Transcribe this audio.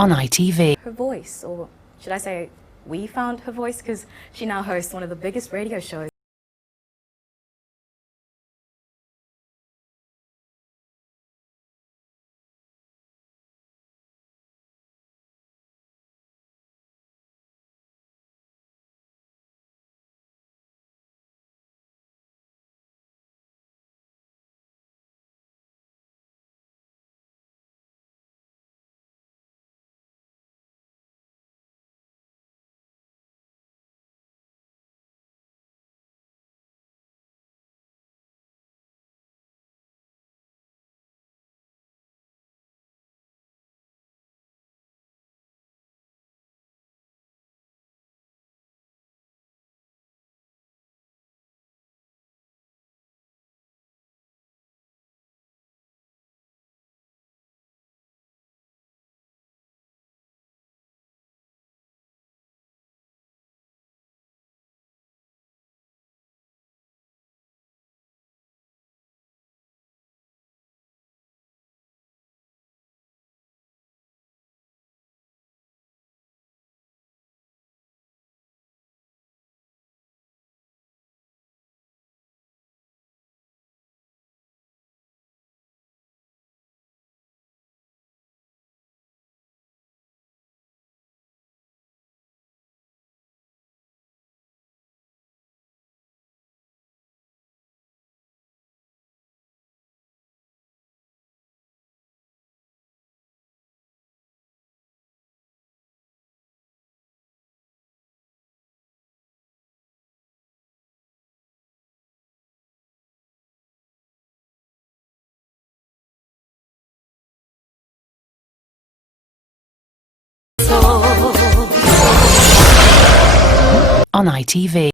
on ITV. Her voice, or should I say we found her voice, because she now hosts one of the biggest radio shows. On ITV.